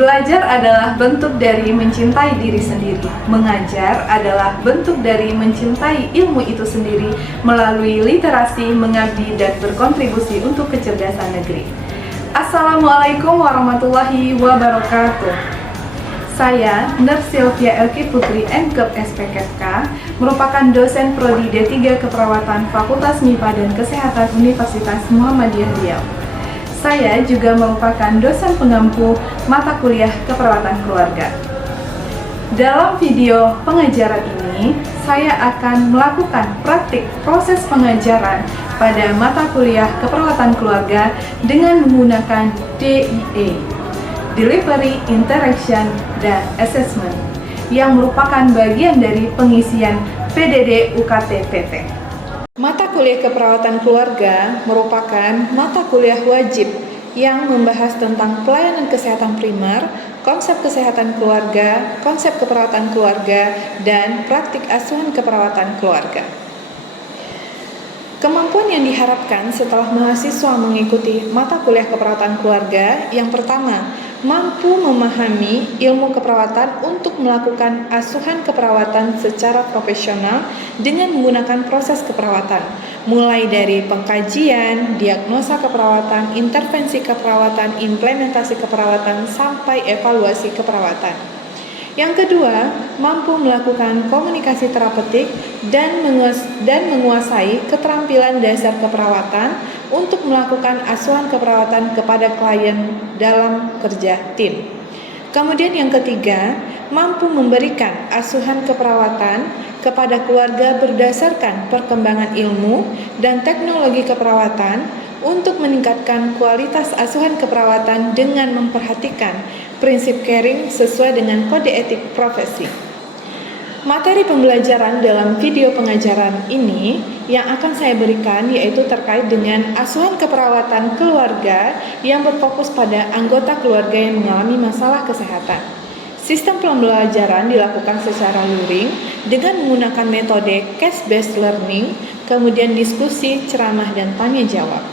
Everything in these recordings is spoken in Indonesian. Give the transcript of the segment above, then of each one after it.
Belajar adalah bentuk dari mencintai diri sendiri. Mengajar adalah bentuk dari mencintai ilmu itu sendiri melalui literasi, mengabdi, dan berkontribusi untuk kecerdasan negeri. Assalamualaikum warahmatullahi wabarakatuh. Saya, Nur Sylvia Elki Putri MKep SPKK, merupakan dosen Prodi D3 Keperawatan Fakultas MIPA dan Kesehatan Universitas Muhammadiyah Riau. Saya juga merupakan dosen pengampu mata kuliah keperawatan keluarga. Dalam video pengajaran ini, saya akan melakukan praktik proses pengajaran pada mata kuliah keperawatan keluarga dengan menggunakan DIA, Delivery, Interaction, dan Assessment, yang merupakan bagian dari pengisian PDD UKT PT. Mata kuliah keperawatan keluarga merupakan mata kuliah wajib yang membahas tentang pelayanan kesehatan primer, konsep kesehatan keluarga, konsep keperawatan keluarga, dan praktik asuhan keperawatan keluarga. Kemampuan yang diharapkan setelah mahasiswa mengikuti mata kuliah keperawatan keluarga, yang pertama, mampu memahami ilmu keperawatan untuk melakukan asuhan keperawatan secara profesional dengan menggunakan proses keperawatan, mulai dari pengkajian, diagnosa keperawatan, intervensi keperawatan, implementasi keperawatan, sampai evaluasi keperawatan. Yang kedua, mampu melakukan komunikasi terapeutik dan menguasai keterampilan dasar keperawatan untuk melakukan asuhan keperawatan kepada klien dalam kerja tim. Kemudian yang ketiga, mampu memberikan asuhan keperawatan kepada keluarga berdasarkan perkembangan ilmu dan teknologi keperawatan untuk meningkatkan kualitas asuhan keperawatan dengan memperhatikan prinsip caring sesuai dengan kode etik profesi. Materi pembelajaran dalam video pengajaran ini yang akan saya berikan yaitu terkait dengan asuhan keperawatan keluarga yang berfokus pada anggota keluarga yang mengalami masalah kesehatan. Sistem pembelajaran dilakukan secara luring dengan menggunakan metode case-based learning, kemudian diskusi, ceramah, dan tanya jawab.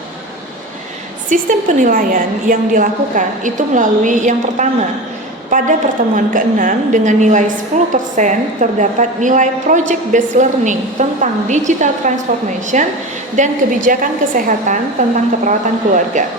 Sistem penilaian yang dilakukan itu melalui yang pertama, pada pertemuan ke-6 dengan nilai 10% terdapat nilai project based learning tentang digital transformation dan kebijakan kesehatan tentang keperawatan keluarga.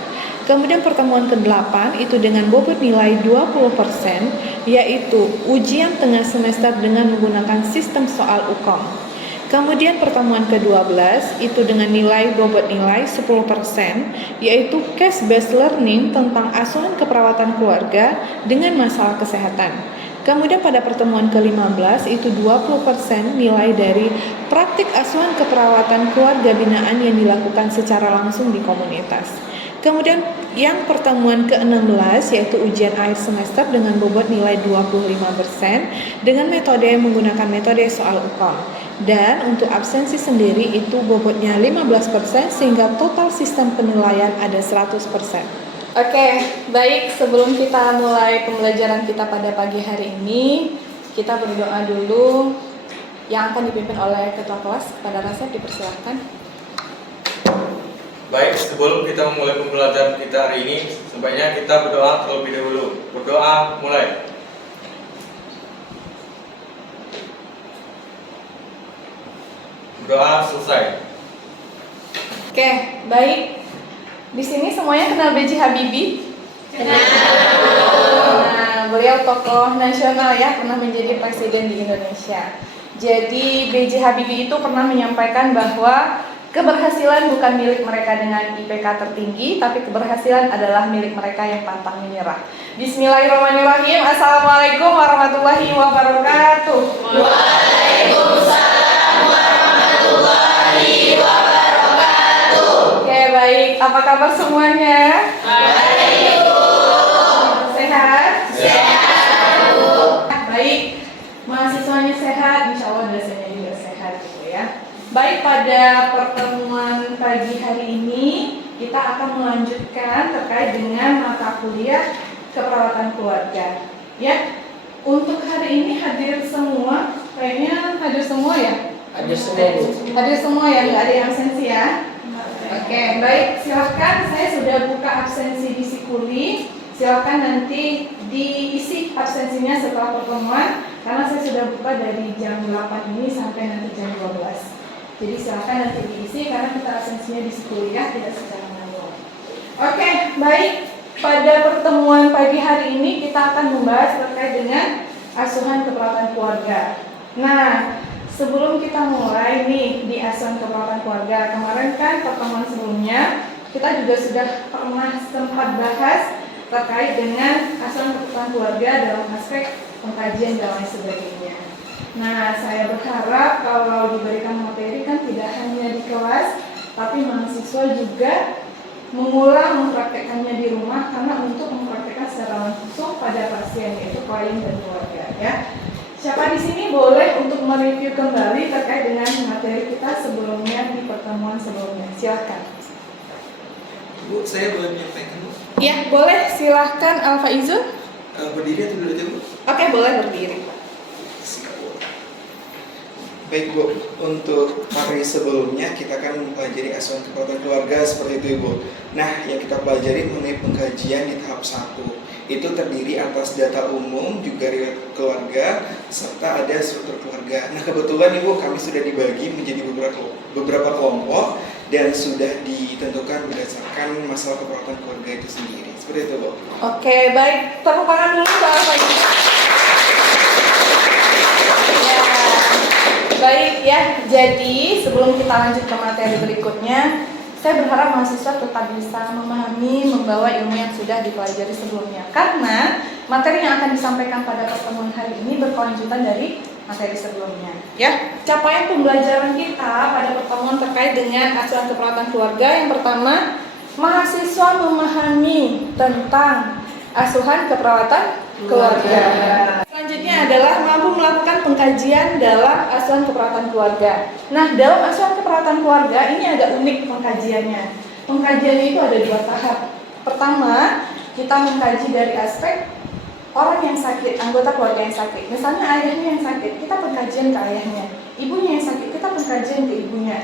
Kemudian pertemuan ke-8 itu dengan bobot nilai 20%, yaitu ujian tengah semester dengan menggunakan sistem soal UKOM. Kemudian pertemuan ke-12 itu dengan nilai bobot nilai 10%, yaitu case based learning tentang asuhan keperawatan keluarga dengan masalah kesehatan. Kemudian pada pertemuan ke-15 itu 20% nilai dari praktik asuhan keperawatan keluarga binaan yang dilakukan secara langsung di komunitas. Kemudian yang pertemuan ke-16 yaitu ujian akhir semester dengan bobot nilai 25% dengan metode menggunakan metode soal UKOM. Dan untuk absensi sendiri itu bobotnya 15% sehingga total sistem penilaian ada 100%. Oke, baik, sebelum kita mulai pembelajaran kita pada pagi hari ini, kita berdoa dulu yang akan dipimpin oleh ketua kelas. Kepada Rasef dipersilakan. Baik, sebelum kita memulai pembelajaran kita hari ini, sebaiknya kita berdoa terlebih dahulu. Berdoa mulai. Berdoa selesai. Oke, baik. Di sini semuanya kenal B.J. Habibie? Kenal. Nah, beliau tokoh nasional ya, pernah menjadi presiden di Indonesia. Jadi B.J. Habibie itu pernah menyampaikan bahwa keberhasilan bukan milik mereka dengan IPK tertinggi, tapi keberhasilan adalah milik mereka yang pantang menyerah. Bismillahirrahmanirrahim. Assalamualaikum warahmatullahi wabarakatuh. Waalaikumsalam warahmatullahi wabarakatuh. Oke, baik. Apa kabar semuanya? Baik. Sehat? Sehat, Bu. Baik. Mahasiswanya sehat, insya Allah dosennya juga sehat gitu ya. Baik, pada pertemuan pagi hari ini kita akan melanjutkan terkait dengan mata kuliah keperawatan keluarga. Ya, untuk hari ini hadir semua, kayaknya hadir semua ya? Hadir semua, Bu. Hadir semua ya, nggak ada yang absensi ya? Oke, baik, silahkan. Saya sudah buka absensi di Sikuli. Silakan nanti diisi absensinya setelah pertemuan, karena saya sudah buka dari jam 8 ini sampai nanti jam 12. Jadi silakan nanti diisi karena kita absensinya di kuliah tidak secara manual. Oke, baik. Pada pertemuan pagi hari ini kita akan membahas terkait dengan asuhan keperawatan keluarga. Nah, sebelum kita mulai nih di asuhan keperawatan keluarga, kemarin kan pertemuan sebelumnya kita juga sudah pernah sempat bahas terkait dengan asuhan keperawatan keluarga dalam aspek pengkajian dan lain sebagainya. Nah, saya berharap kalau diberikan materi kan tidak hanya di kelas, tapi mahasiswa juga mengulang mempraktekkannya di rumah, karena untuk mempraktekkan secara langsung pada pasien, yaitu klien dan keluarga ya. Siapa di sini boleh untuk mereview kembali terkait dengan materi kita sebelumnya di pertemuan sebelumnya? Silahkan. Bu, saya boleh menyampaikan, Bu? Ya, boleh. Silahkan Alfa Izun. Berdiri atau duduk aja, Bu? Oke, boleh berdiri. Baik, Bu, untuk materi sebelumnya kita akan mempelajari asuhan keperawatan keluarga seperti itu, Ibu. Nah, yang kita pelajari mengenai pengkajian di tahap 1 itu terdiri atas data umum, juga riwayat keluarga, serta ada struktur keluarga. Nah, kebetulan Ibu kami sudah dibagi menjadi beberapa kelompok dan sudah ditentukan berdasarkan masalah keperawatan keluarga itu sendiri. Seperti itu, Bu. Oke, baik. Tepuk tangan dulu Mbak Alfa Izun. Baik ya, jadi sebelum kita lanjut ke materi berikutnya, saya berharap mahasiswa tetap bisa memahami, membawa ilmu yang sudah dipelajari sebelumnya. Karena materi yang akan disampaikan pada pertemuan hari ini berkelanjutan dari materi sebelumnya. Ya, capaian pembelajaran kita pada pertemuan terkait dengan asuhan keperawatan keluarga, yang pertama, mahasiswa memahami tentang asuhan keperawatan keluarga. Selanjutnya adalah mampu melakukan pengkajian dalam asuhan keperawatan keluarga. Nah, dalam asuhan keperawatan keluarga ini agak unik pengkajiannya. Pengkajiannya itu ada 2 tahap. Pertama, kita mengkaji dari aspek orang yang sakit, anggota keluarga yang sakit. Misalnya ayahnya yang sakit, kita pengkajian ke ayahnya. Ibunya yang sakit, kita pengkajian ke ibunya.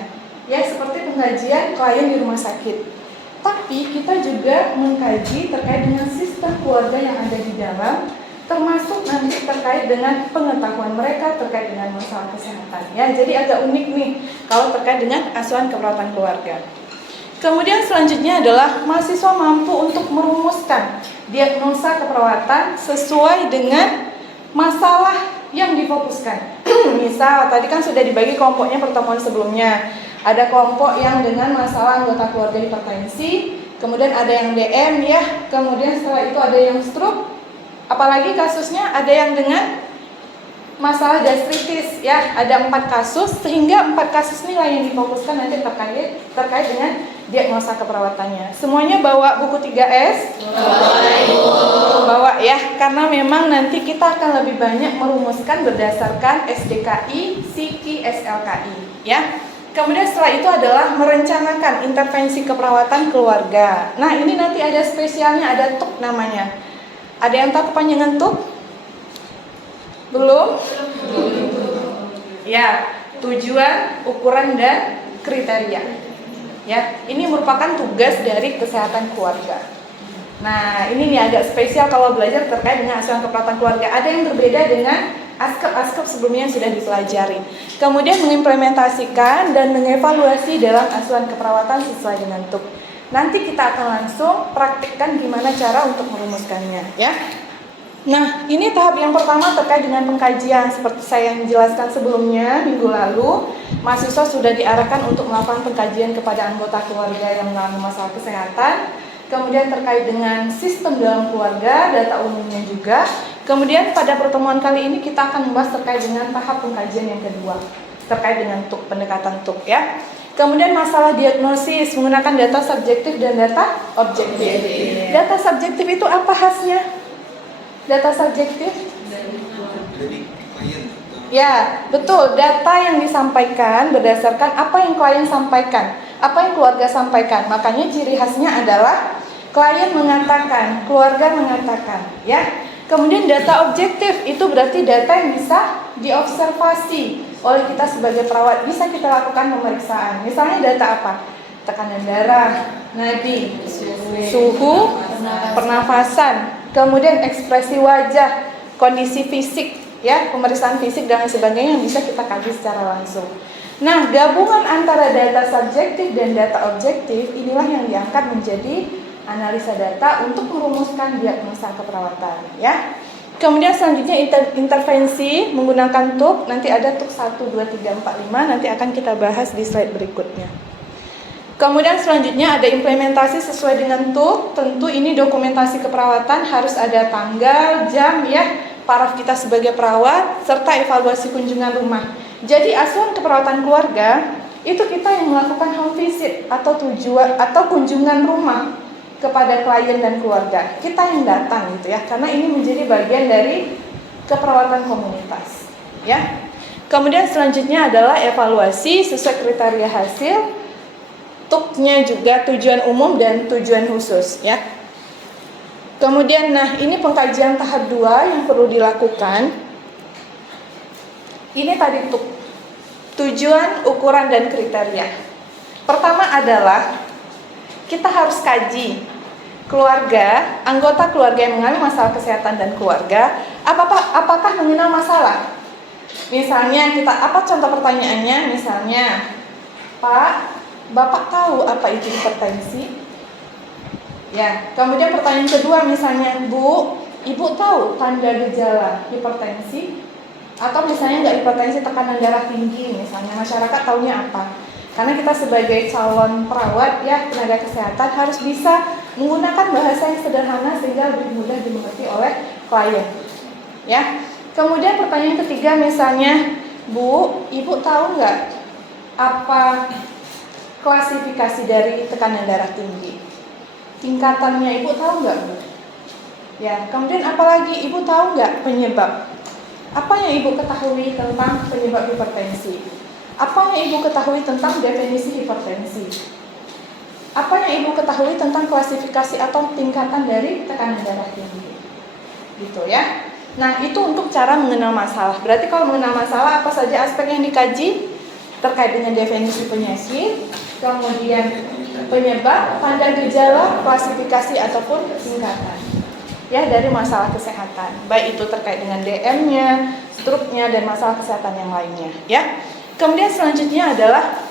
Ya, seperti pengkajian klien di rumah sakit. Tapi kita juga mengkaji terkait dengan sistem keluarga yang ada di dalam, termasuk nanti terkait dengan pengetahuan mereka terkait dengan masalah kesehatan. Ya, jadi agak unik nih kalau terkait dengan asuhan keperawatan keluarga. Kemudian selanjutnya adalah mahasiswa mampu untuk merumuskan diagnosa keperawatan sesuai dengan masalah yang difokuskan. Misal tadi kan sudah dibagi kelompoknya pertemuan sebelumnya. Ada kelompok yang dengan masalah anggota keluarga hipertensi, kemudian ada yang DM ya, kemudian setelah itu ada yang stroke, apalagi kasusnya ada yang dengan masalah gastritis ya, ada 4 kasus, sehingga 4 kasus inilah yang difokuskan nanti terkait dengan diagnosa keperawatannya. Semuanya bawa buku 3S? Bawa ya, karena memang nanti kita akan lebih banyak merumuskan berdasarkan SDKI, SIKI, SLKI ya. Kemudian setelah itu adalah merencanakan intervensi keperawatan keluarga. Nah, ini nanti ada spesialnya, ada TUK namanya. Ada yang tahu kepanjangan TUK? Belum? Ya, tujuan, ukuran, dan kriteria. Ya, ini merupakan tugas dari kesehatan keluarga. Nah, ini nih agak spesial kalau belajar terkait dengan asuhan keperawatan keluarga. Ada yang berbeda dengan askep sebelumnya yang sudah dipelajari. Kemudian mengimplementasikan dan mengevaluasi dalam asuhan keperawatan sesuai dengan TUK. Nanti kita akan langsung praktikkan gimana cara untuk merumuskannya ya. Nah, ini tahap yang pertama terkait dengan pengkajian. Seperti saya yang jelaskan sebelumnya minggu lalu, mahasiswa sudah diarahkan untuk melakukan pengkajian kepada anggota keluarga yang mengalami masalah kesehatan. Kemudian terkait dengan sistem dalam keluarga, data umumnya juga. Kemudian pada pertemuan kali ini kita akan membahas terkait dengan tahap pengkajian yang kedua, terkait dengan TUK, pendekatan TUK ya. Kemudian masalah diagnosis menggunakan data subjektif dan data objektif. Data subjektif itu apa khasnya? Data subjektif? Dari klien. Ya, betul. Data yang disampaikan berdasarkan apa yang klien sampaikan, apa yang keluarga sampaikan. Makanya ciri khasnya adalah klien mengatakan, keluarga mengatakan, ya. Kemudian data objektif itu berarti data yang bisa diobservasi oleh kita sebagai perawat, bisa kita lakukan pemeriksaan. Misalnya data apa? Tekanan darah, nadi, suhu, pernafasan, kemudian ekspresi wajah, kondisi fisik, ya, pemeriksaan fisik dan lain sebagainya yang bisa kita kaji secara langsung. Nah, gabungan antara data subjektif dan data objektif inilah yang diangkat menjadi analisa data untuk merumuskan diagnosa keperawatan, ya. Kemudian selanjutnya intervensi menggunakan TUK, nanti ada TUK 1, 2, 3, 4, 5, nanti akan kita bahas di slide berikutnya. Kemudian selanjutnya ada implementasi sesuai dengan TUK, tentu ini dokumentasi keperawatan harus ada tanggal, jam, ya, paraf kita sebagai perawat, serta evaluasi kunjungan rumah. Jadi asuhan keperawatan keluarga itu kita yang melakukan home visit atau kunjungan rumah kepada klien dan keluarga. Kita yang datang gitu ya, karena ini menjadi bagian dari keperawatan komunitas, ya. Kemudian selanjutnya adalah evaluasi sesuai kriteria hasil. TUK-nya juga tujuan umum dan tujuan khusus, ya. Kemudian ini pengkajian tahap 2 yang perlu dilakukan. Ini tadi TUK, tujuan, ukuran, dan kriteria. Pertama adalah kita harus kaji keluarga, anggota keluarga yang mengalami masalah kesehatan dan keluarga, apakah mengenal masalah. Misalnya apa contoh pertanyaannya? Misalnya, Pak, Bapak tahu apa itu hipertensi? Ya, kemudian pertanyaan kedua misalnya, Bu, Ibu tahu tanda gejala hipertensi? Atau misalnya nggak hipertensi, tekanan darah tinggi, misalnya masyarakat taunya apa? Karena kita sebagai calon perawat, ya, tenaga kesehatan harus bisa menggunakan bahasa yang sederhana sehingga lebih mudah dimengerti oleh klien, ya. Kemudian pertanyaan ketiga misalnya, Bu, Ibu tahu nggak apa klasifikasi dari tekanan darah tinggi? Tingkatannya Ibu tahu nggak, Bu? Ya, kemudian apalagi Ibu tahu nggak penyebab? Apa yang Ibu ketahui tentang penyebab hipertensi? Apa yang Ibu ketahui tentang definisi hipertensi? Apa yang Ibu ketahui tentang klasifikasi atau tingkatan dari tekanan darah tinggi? Gitu ya. Nah, itu untuk cara mengenal masalah. Berarti kalau mengenal masalah, apa saja aspek yang dikaji? Terkait dengan definisi penyakit, kemudian penyebab, tanda gejala, klasifikasi ataupun tingkatan, ya, dari masalah kesehatan. Baik itu terkait dengan DM-nya, struknya, dan masalah kesehatan yang lainnya, ya. Kemudian selanjutnya adalah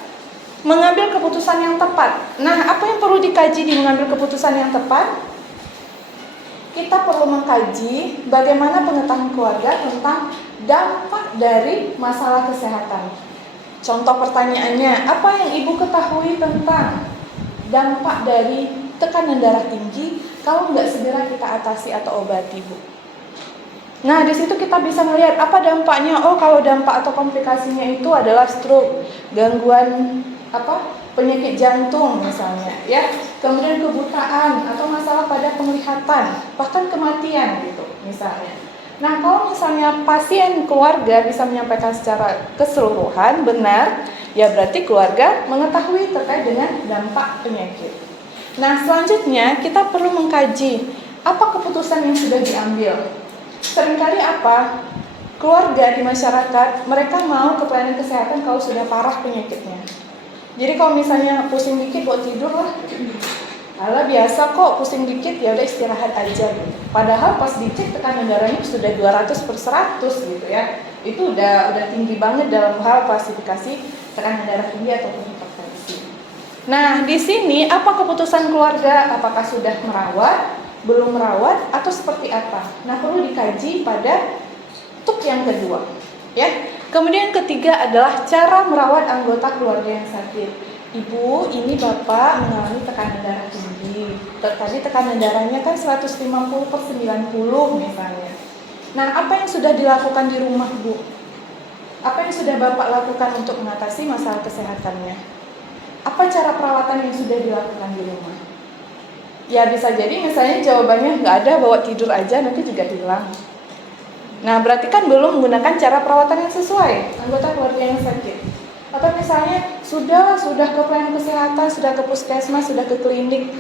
mengambil keputusan yang tepat. Nah, apa yang perlu dikaji di mengambil keputusan yang tepat? Kita perlu mengkaji bagaimana pengetahuan keluarga tentang dampak dari masalah kesehatan. Contoh pertanyaannya, apa yang Ibu ketahui tentang dampak dari tekanan darah tinggi kalau nggak segera kita atasi atau obati, Bu? Nah, di situ kita bisa melihat apa dampaknya. Oh, kalau dampak atau komplikasinya itu adalah stroke, gangguan penyakit jantung misalnya, ya, kemudian kebutaan atau masalah pada penglihatan, bahkan kematian gitu misalnya. Nah, kalau misalnya pasien keluarga bisa menyampaikan secara keseluruhan benar, ya berarti keluarga mengetahui terkait dengan dampak penyakit. Nah, selanjutnya kita perlu mengkaji apa keputusan yang sudah diambil. Seringkali apa? Keluarga di masyarakat, mereka mau ke pelayanan kesehatan kalau sudah parah penyakitnya. Jadi kalau misalnya pusing dikit buat tidur lah, ala biasa kok pusing dikit, ya udah istirahat aja gitu. Padahal pas dicek tekanan darahnya sudah 200/100 gitu ya. Itu udah tinggi banget dalam hal klasifikasi tekanan darah tinggi ataupun hipertensi. Nah, di sini apa keputusan keluarga? Apakah sudah merawat, belum merawat, atau seperti apa? Nah, perlu dikaji pada TUK yang kedua, ya. Kemudian yang ketiga adalah cara merawat anggota keluarga yang sakit. Ibu, ini Bapak mengalami tekanan darah tinggi. Tadi tekanan darahnya kan 150/90 misalnya. Nah, apa yang sudah dilakukan di rumah, Bu? Apa yang sudah Bapak lakukan untuk mengatasi masalah kesehatannya? Apa cara perawatan yang sudah dilakukan di rumah? Ya, bisa jadi misalnya jawabannya nggak ada, bawa tidur aja, nanti juga hilang. Nah, berarti kan belum menggunakan cara perawatan yang sesuai anggota keluarga yang sakit. Atau misalnya sudah ke pelayanan kesehatan, sudah ke puskesmas, sudah ke klinik.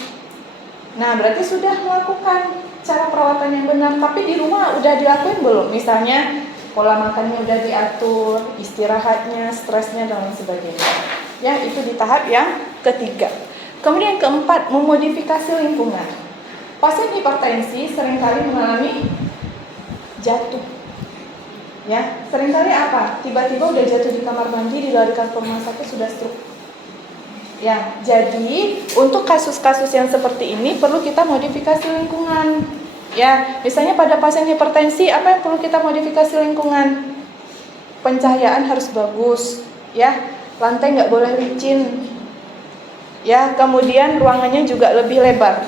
Nah, berarti sudah melakukan cara perawatan yang benar, tapi di rumah udah dilakuin belum? Misalnya pola makannya udah diatur, istirahatnya, stresnya, dan lain sebagainya. Ya, itu di tahap yang ketiga. Kemudian yang keempat, memodifikasi lingkungan. pasien hipertensi seringkali mengalami jatuh. Ya, seringkali apa? Tiba-tiba udah jatuh di kamar mandi, dilarikan ke rumah sakit, sudah stroke. Ya, jadi untuk kasus-kasus yang seperti ini perlu kita modifikasi lingkungan. Ya, misalnya pada pasien hipertensi, apa yang perlu kita modifikasi lingkungan? Pencahayaan harus bagus, ya. Lantai nggak boleh licin, ya. Kemudian ruangannya juga lebih lebar.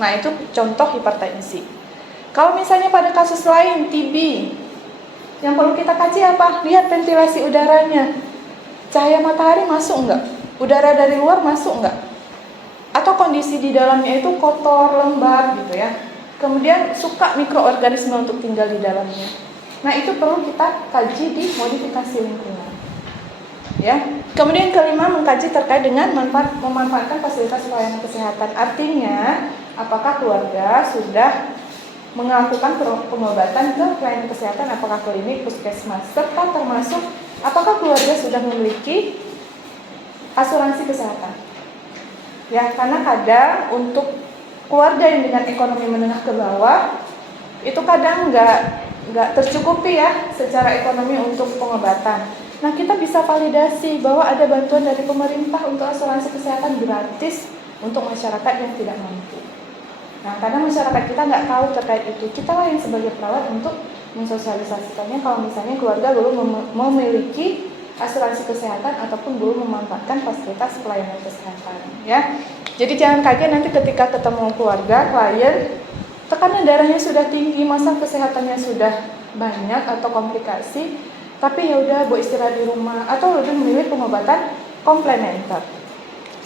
Nah, itu contoh hipertensi. Kalau misalnya pada kasus lain TB, yang perlu kita kaji apa? Lihat ventilasi udaranya. Cahaya matahari masuk nggak? Udara dari luar masuk nggak? Atau kondisi di dalamnya itu kotor, lembab gitu ya. Kemudian suka mikroorganisme untuk tinggal di dalamnya. Nah, itu perlu kita kaji di modifikasi lingkungan. Ya. Kemudian kelima, mengkaji terkait dengan memanfaatkan fasilitas pelayanan kesehatan. Artinya, apakah keluarga sudah melakukan pengobatan ke pelayanan kesehatan, apakah klinik, puskesmas, serta termasuk apakah keluarga sudah memiliki asuransi kesehatan. Ya, karena kadang untuk keluarga yang dengan ekonomi menengah ke bawah itu kadang nggak tercukupi ya secara ekonomi untuk pengobatan. Nah, kita bisa validasi bahwa ada bantuan dari pemerintah untuk asuransi kesehatan gratis untuk masyarakat yang tidak mampu. Nah, karena masyarakat kita nggak tahu terkait itu, kita lah yang sebagai perawat untuk mensosialisasikannya kalau misalnya keluarga belum memiliki asuransi kesehatan ataupun belum memanfaatkan fasilitas pelayanan kesehatan. Ya, jadi jangan kaget nanti ketika ketemu keluarga, klien, tekanan darahnya sudah tinggi, masalah kesehatannya sudah banyak atau komplikasi, tapi ya udah Bu istirahat di rumah atau lebih memilih pengobatan komplementer.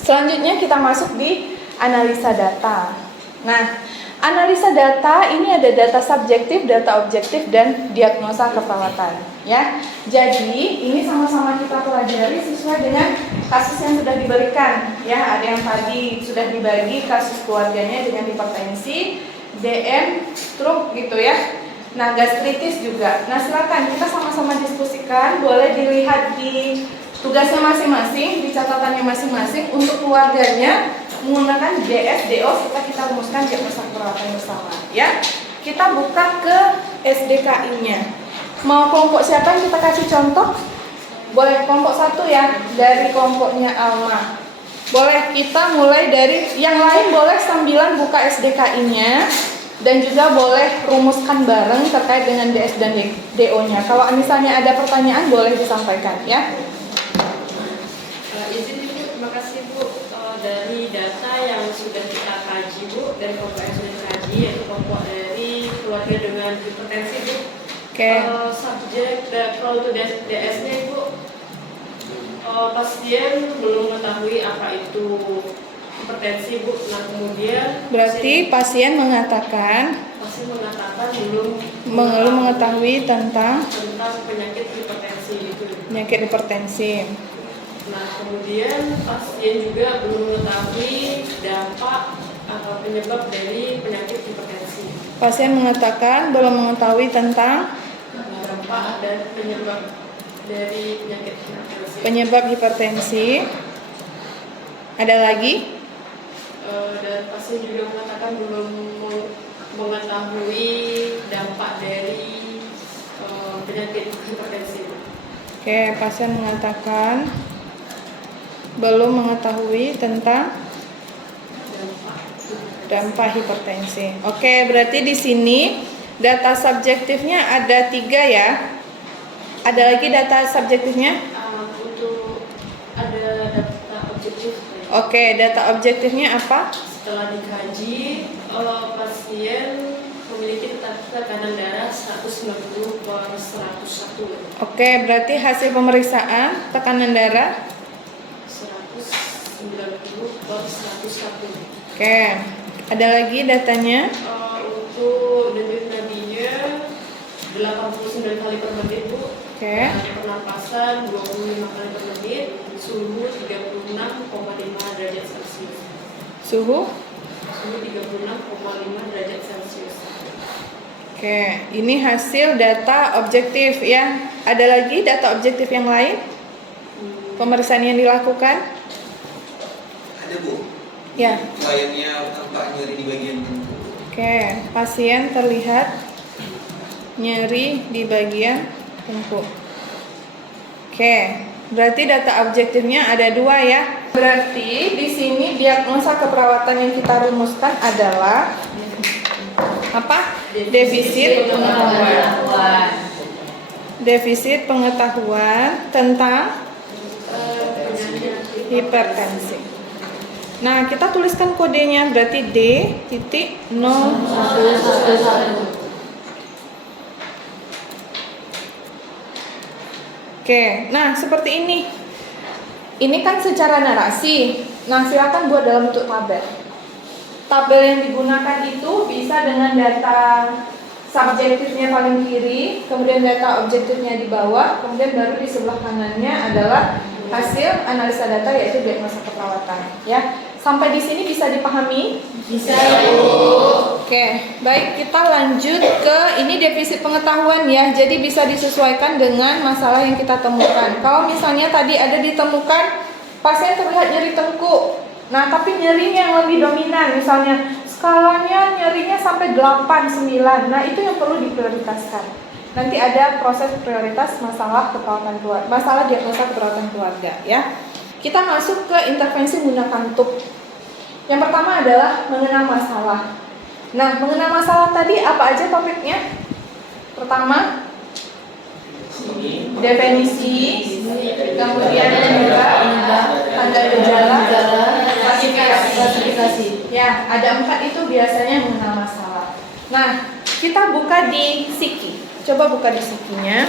Selanjutnya kita masuk di analisa data. Nah, analisa data ini ada data subjektif, data objektif, dan diagnosa keperawatan. Ya, jadi ini sama-sama kita pelajari sesuai dengan kasus yang sudah diberikan. Ya, ada yang tadi sudah dibagi kasus keluarganya dengan hipertensi, DM, stroke gitu ya. Nah, gastritis juga. Nah, silakan kita sama-sama diskusikan. Boleh dilihat di tugasnya masing-masing, di catatannya masing-masing untuk keluarganya menggunakan DS, DO setelah kita rumuskan diagnosa keperawatan bersama. Ya, kita buka ke SDKI-nya. Mau kelompok siapa yang kita kasih contoh? Boleh kelompok 1 ya, dari kelompoknya Alma. Boleh kita mulai dari yang lain, boleh sambilan buka SDKI-nya dan juga boleh rumuskan bareng terkait dengan DS dan DO-nya. Kalau misalnya ada pertanyaan boleh disampaikan ya. Izin Ibu, terima kasih Bu. Dari data yang sudah kita kaji Bu, dan kelompok yang sudah dikaji yaitu kelompok dari keluarga dengan hipertensi Bu. Subjek kalau untuk DS-nya Ibu, pasien belum mengetahui apa itu hipertensi Bu. Nah, kemudian Berarti pasien mengatakan belum mengetahui tentang penyakit hipertensi itu. penyakit hipertensi. Nah, kemudian pasien juga belum mengetahui dampak atau penyebab dari penyakit hipertensi. Pasien mengatakan belum mengetahui tentang Dampak dan penyebab dari penyakit hipertensi. penyebab hipertensi. Ada lagi? Dan pasien juga mengatakan belum mengetahui dampak dari penyakit hipertensi. Oke, pasien mengatakan belum mengetahui tentang dampak hipertensi. Oke, berarti di sini data subjektifnya ada 3 ya. Ada lagi data subjektifnya? Untuk ada data objektif. Oke, data objektifnya apa? Setelah dikaji, pasien memiliki tekanan darah 190/101. Oke, berarti hasil pemeriksaan tekanan darah 190/101. Oke, ada lagi datanya? Untuk denyut nadinya 89 kali per menit Bu. Oke. Pernapasan 25 kali per menit, suhu 36,5 derajat Celcius. Suhu? Suhu 36,5 derajat Celcius. Oke, ini hasil data objektif ya. Ada lagi data objektif yang lain? Pemeriksaan yang dilakukan? Ada Bu. Ya. Kliennya tampak nyeri di bagian tentu. Oke, pasien terlihat nyeri di bagian tengkuk. Oke, berarti data objektifnya ada 2 ya. Berarti di sini diagnosa keperawatan yang kita rumuskan adalah apa? Defisit pengetahuan. Defisit pengetahuan tentang hipertensi. Nah, kita tuliskan kodenya, berarti D.011. Oke, nah seperti ini. Ini kan secara narasi. Nah, silakan buat dalam bentuk tabel. Tabel yang digunakan itu bisa dengan data subjektifnya paling kiri, kemudian data objektifnya di bawah, kemudian baru di sebelah kanannya adalah hasil analisa data yaitu diagnosa keperawatan. Ya, sampai di sini bisa dipahami? Bisa, Bu. Oke, baik, kita lanjut ke ini defisit pengetahuan ya. Jadi bisa disesuaikan dengan masalah yang kita temukan. Kalau misalnya tadi ada ditemukan pasien terlihat nyeri tengkuk. Nah, tapi nyerinya yang lebih dominan, misalnya skalanya nyerinya sampai 8, 9. Nah, itu yang perlu diprioritaskan. Nanti ada proses prioritas masalah keperawatan keluarga, masalah diagnosa keperawatan keluarga ya. Kita masuk ke intervensi menggunakan TUP. Yang pertama adalah mengenal masalah. Nah, mengenal masalah tadi apa aja topiknya? Pertama, definisi, kemudian penyebab, tanda gejala, klasifikasi. Ya, ada 4 itu biasanya mengenal masalah. Nah, kita buka di Psiki. Coba buka di Psikinya.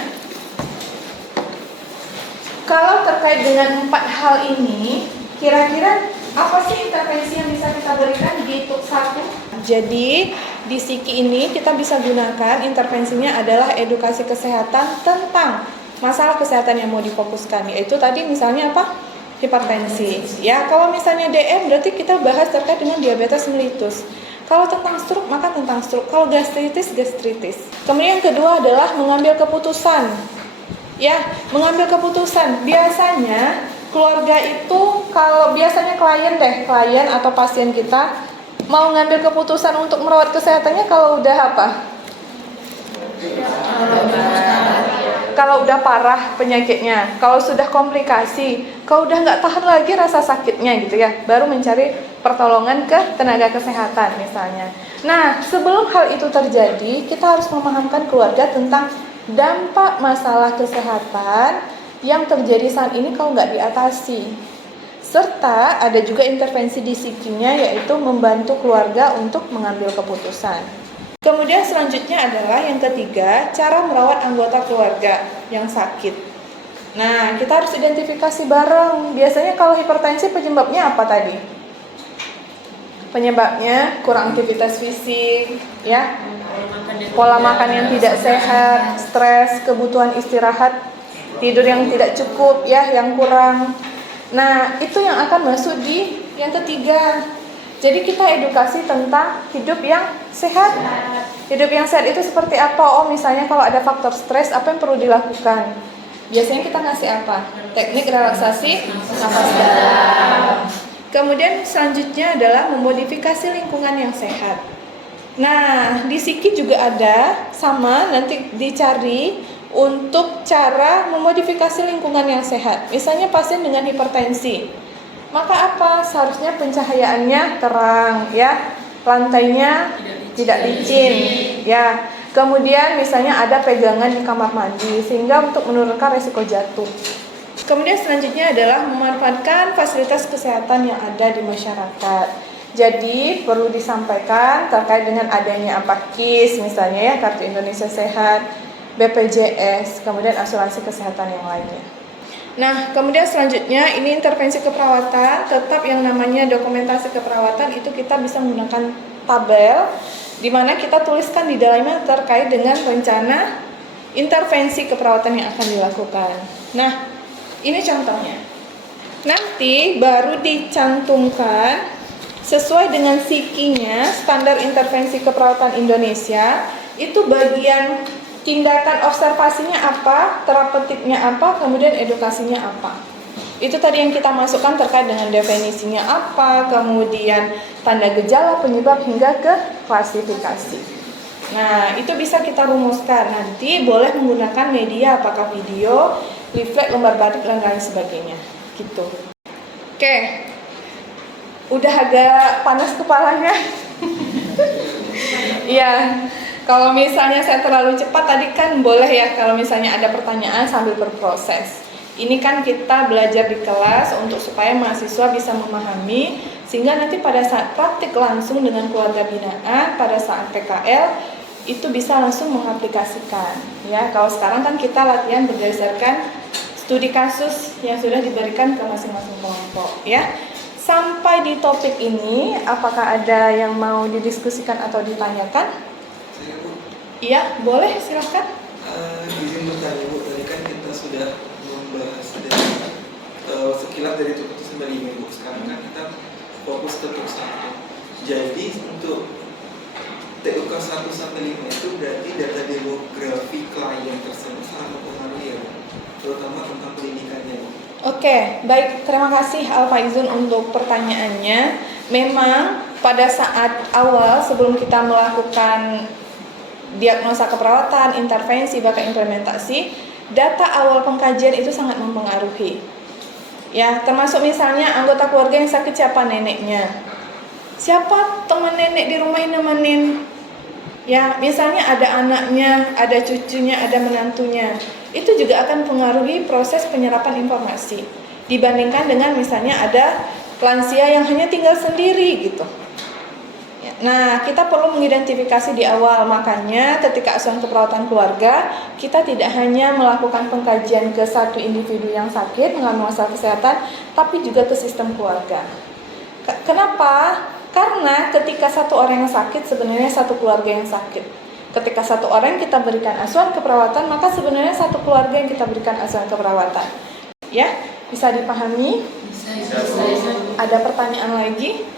Kalau terkait dengan 4 hal ini, kira-kira apa sih intervensi yang bisa kita berikan di TUP 1? Jadi, di Psiki ini kita bisa gunakan intervensinya adalah edukasi kesehatan tentang masalah kesehatan yang mau difokuskan, yaitu tadi misalnya apa? Hipertensi. Ya, kalau misalnya DM berarti kita bahas terkait dengan diabetes mellitus. Kalau tentang stroke, maka tentang stroke. Kalau gastritis, gastritis. Kemudian yang kedua adalah mengambil keputusan. Ya, mengambil keputusan. Biasanya keluarga itu, kalau biasanya klien atau pasien kita mau ngambil keputusan untuk merawat kesehatannya kalau udah apa? Kalau udah parah penyakitnya, kalau sudah komplikasi, kalau udah nggak tahan lagi rasa sakitnya gitu ya, baru mencari pertolongan ke tenaga kesehatan misalnya. Nah, sebelum hal itu terjadi, kita harus memahamkan keluarga tentang dampak masalah kesehatan yang terjadi saat ini kalau nggak diatasi. Serta ada juga intervensi di Psikinya, yaitu membantu keluarga untuk mengambil keputusan. Kemudian selanjutnya adalah yang ketiga, cara merawat anggota keluarga yang sakit. Nah, kita harus identifikasi bareng. Biasanya kalau hipertensi penyebabnya apa tadi? Penyebabnya kurang aktivitas fisik, ya, pola makan yang tidak sehat, stres, kebutuhan istirahat, tidur yang tidak cukup, ya, yang kurang. Nah, itu yang akan masuk di yang ketiga. Jadi kita edukasi tentang hidup yang sehat. Hidup yang sehat itu seperti apa? Oh, misalnya kalau ada faktor stres, apa yang perlu dilakukan? Biasanya kita ngasih apa? Teknik relaksasi nafas dalam. Kemudian selanjutnya adalah memodifikasi lingkungan yang sehat. Nah, di Psiki juga ada, sama, nanti dicari untuk cara memodifikasi lingkungan yang sehat. Misalnya pasien dengan hipertensi. Maka apa? Seharusnya pencahayaannya terang, ya, lantainya tidak licin, ya. Kemudian misalnya ada pegangan di kamar mandi sehingga untuk menurunkan resiko jatuh. Kemudian selanjutnya adalah memanfaatkan fasilitas kesehatan yang ada di masyarakat. Jadi perlu disampaikan terkait dengan adanya apa KIS misalnya, ya, Kartu Indonesia Sehat, BPJS, kemudian asuransi kesehatan yang lainnya. Nah, kemudian selanjutnya ini intervensi keperawatan, tetap yang namanya dokumentasi keperawatan itu kita bisa menggunakan tabel di mana kita tuliskan di dalamnya terkait dengan rencana intervensi keperawatan yang akan dilakukan. Nah, ini contohnya. Nanti baru dicantumkan sesuai dengan Psikinya, standar intervensi keperawatan Indonesia, itu bagian tindakan observasinya apa, terapeutiknya apa, kemudian edukasinya apa. Itu tadi yang kita masukkan terkait dengan definisinya apa, kemudian tanda gejala, penyebab, hingga ke klasifikasi. Nah, itu bisa kita rumuskan. Nanti boleh menggunakan media, apakah video, leaflet, lembar batik, dan lain sebagainya. Gitu. Oke. Udah agak panas kepalanya. Iya. Kalau misalnya saya terlalu cepat tadi kan boleh ya kalau misalnya ada pertanyaan sambil berproses. Ini kan kita belajar di kelas untuk supaya mahasiswa bisa memahami sehingga nanti pada saat praktik langsung dengan keluarga binaan, pada saat PKL itu bisa langsung mengaplikasikan. Ya, kalau sekarang kan kita latihan berdasarkan studi kasus yang sudah diberikan ke masing-masing kelompok. Ya, sampai di topik ini, apakah ada yang mau didiskusikan atau ditanyakan? Iya, boleh, silahkan. Izin bertanya Bu, tadi kan kita sudah membahas dari sekilas dari TUK 1 sampai 5 Bu. Sekarang kan kita fokus ke TUK 1. Jadi untuk TUK 1 sampai 5 itu berarti data demografi klien tersebut sangat mempengaruhi ya Bu, terutama tentang pendidikannya Bu. Oke, baik, terima kasih Al-Faizun untuk pertanyaannya. Memang pada saat awal sebelum kita melakukan diagnosa keperawatan, intervensi, bahkan implementasi, data awal pengkajian itu sangat mempengaruhi. Ya, termasuk misalnya anggota keluarga yang sakit siapa neneknya, siapa teman nenek di rumah yang nemenin. Ya, misalnya ada anaknya, ada cucunya, ada menantunya. Itu juga akan mempengaruhi proses penyerapan informasi. Dibandingkan dengan misalnya ada lansia yang hanya tinggal sendiri gitu. Nah, kita perlu mengidentifikasi di awal, makanya ketika asuhan keperawatan keluarga, kita tidak hanya melakukan pengkajian ke satu individu yang sakit dengan masalah kesehatan, tapi juga ke sistem keluarga. Kenapa? Karena ketika satu orang yang sakit, sebenarnya satu keluarga yang sakit. Ketika satu orang kita berikan asuhan keperawatan, maka sebenarnya satu keluarga yang kita berikan asuhan keperawatan. Ya, bisa dipahami? Bisa. Ada pertanyaan lagi?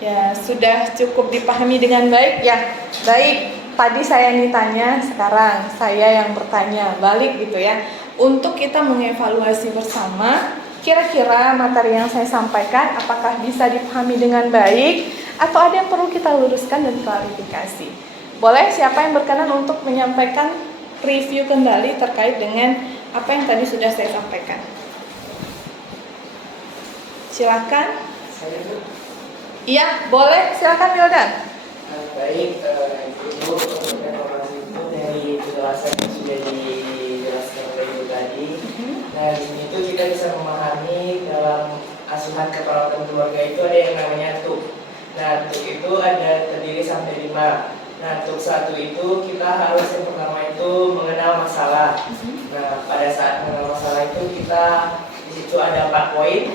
Ya, sudah cukup dipahami dengan baik ya. Baik, tadi saya yang ditanya, sekarang saya yang bertanya balik gitu ya. Untuk kita mengevaluasi bersama, kira-kira materi yang saya sampaikan apakah bisa dipahami dengan baik atau ada yang perlu kita luruskan dan klarifikasi. Boleh siapa yang berkenan untuk menyampaikan review kembali terkait dengan apa yang tadi sudah saya sampaikan? Silakan. Saya Bu. Iya, boleh. Silakan Wildan. Baik, Ibu, untuk informasi itu dari penjelasan yang sudah dijelaskan oleh Ibu tadi. Nah, di sini itu kita bisa memahami dalam asuhan keperawatan keluarga itu ada yang namanya TUK. Nah, TUK itu ada terdiri sampai 5. Nah, TUK 1 itu kita harus yang pertama itu mengenal masalah. Nah, pada saat mengenal masalah itu kita di situ ada 4 poin.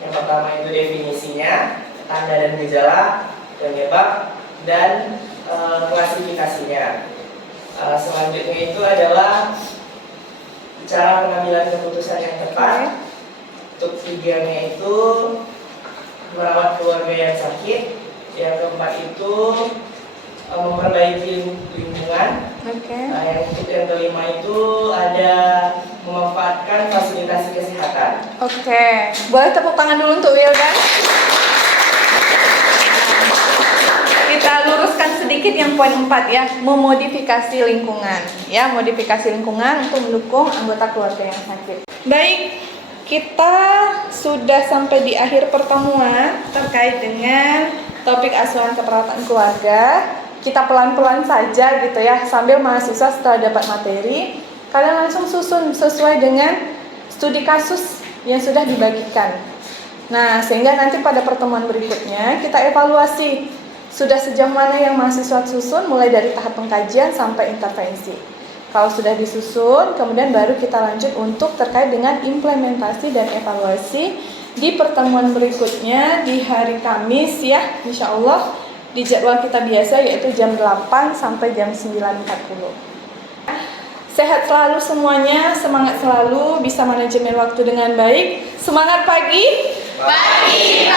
Yang pertama itu definisinya, tanda dan gejala, penyebab, dan klasifikasinya. Selanjutnya itu adalah cara pengambilan keputusan yang tepat. Untuk 3-nya itu merawat keluarga yang sakit. Yang keempat itu memperbaiki lingkungan. Yang untuk yang kelima itu ada memanfaatkan fasilitas kesehatan. Boleh tepuk tangan dulu untuk Wildan. Kita luruskan sedikit yang poin 4 ya, memodifikasi lingkungan. Ya, modifikasi lingkungan untuk mendukung anggota keluarga yang sakit. Baik, kita sudah sampai di akhir pertemuan terkait dengan topik asuhan keperawatan keluarga. Kita pelan-pelan saja gitu ya, sambil mahasiswa setelah dapat materi, kalian langsung susun sesuai dengan studi kasus yang sudah dibagikan. Nah, sehingga nanti pada pertemuan berikutnya kita evaluasi sudah sejauh mana yang mahasiswa susun mulai dari tahap pengkajian sampai intervensi. Kalau sudah disusun, kemudian baru kita lanjut untuk terkait dengan implementasi dan evaluasi di pertemuan berikutnya di hari Kamis ya, insya Allah di jadwal kita biasa yaitu jam 8 sampai jam 9.40. Sehat selalu semuanya, semangat selalu, bisa manajemen waktu dengan baik. Semangat pagi. Pagi.